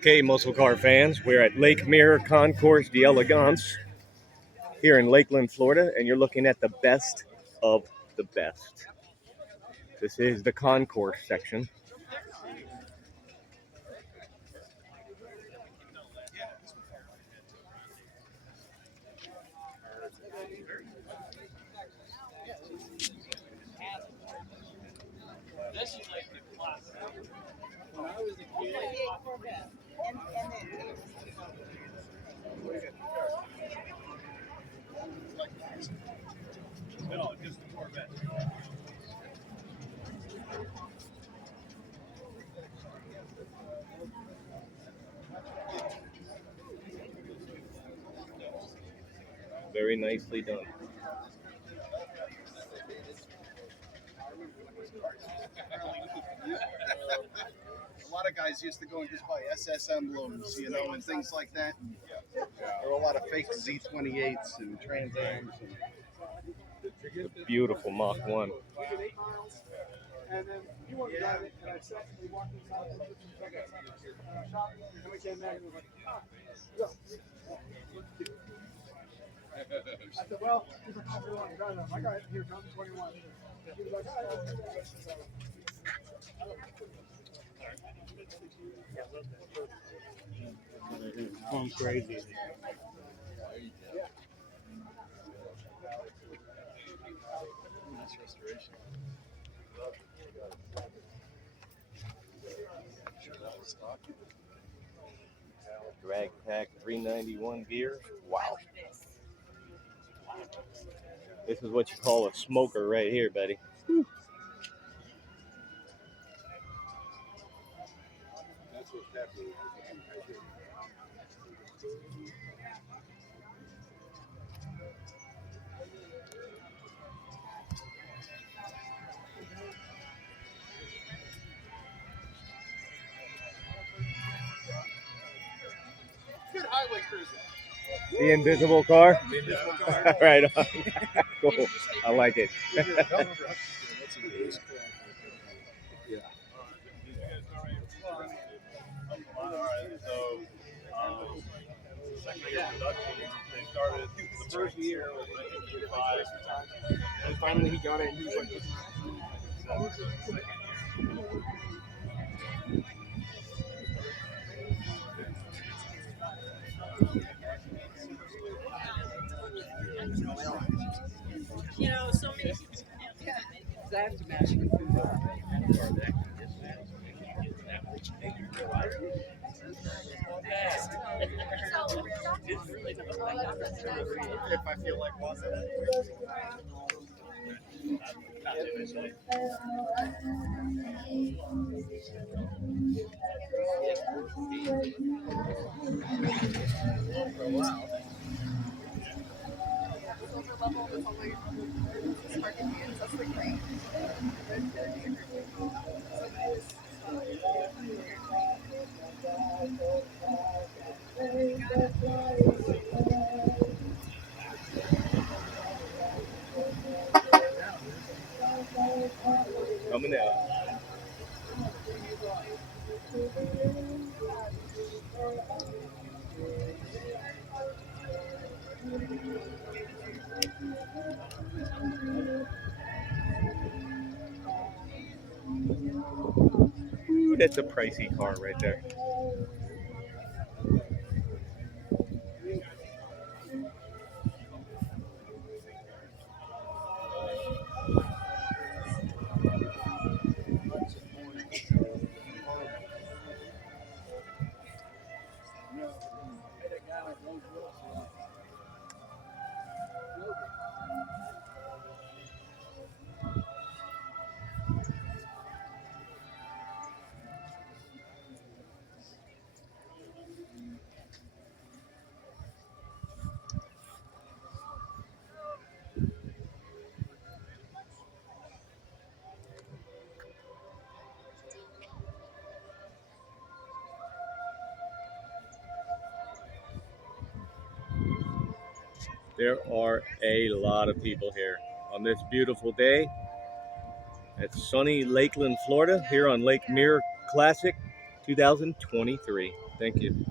Okay, muscle car fans, we're at Lake Mirror Concourse de Elegance here in Lakeland, Florida, and you're looking at the best of the best. This is the Concourse section. Very nicely done. A lot of guys used to go and just buy SS emblems, and things like that. And there were a lot of fake Z28s and Trans Ams. The beautiful Mach 1. And then he wanted to drive it, and I said, we walked inside and looked at the shop, and we came back and was like, go. I said, well, he's like, I really want to drive it. I'm like, all right, here, come 21. He was like, all right. Going crazy. Nice restoration. Drag pack 391 gears. Wow. This is what you call a smoker right here, buddy. That's what happened. Good highway cruising. The invisible car? The invisible car. Right on. Cool. I like it. Second year production, they started the first year was 1985. And finally he got it, and he was like, so many people. That to match with If I feel like walking. Coming out. Ooh, that's a pricey car right there. There are a lot of people here on this beautiful day at sunny Lakeland, Florida, here on Lake Mirror Classic 2023. Thank you.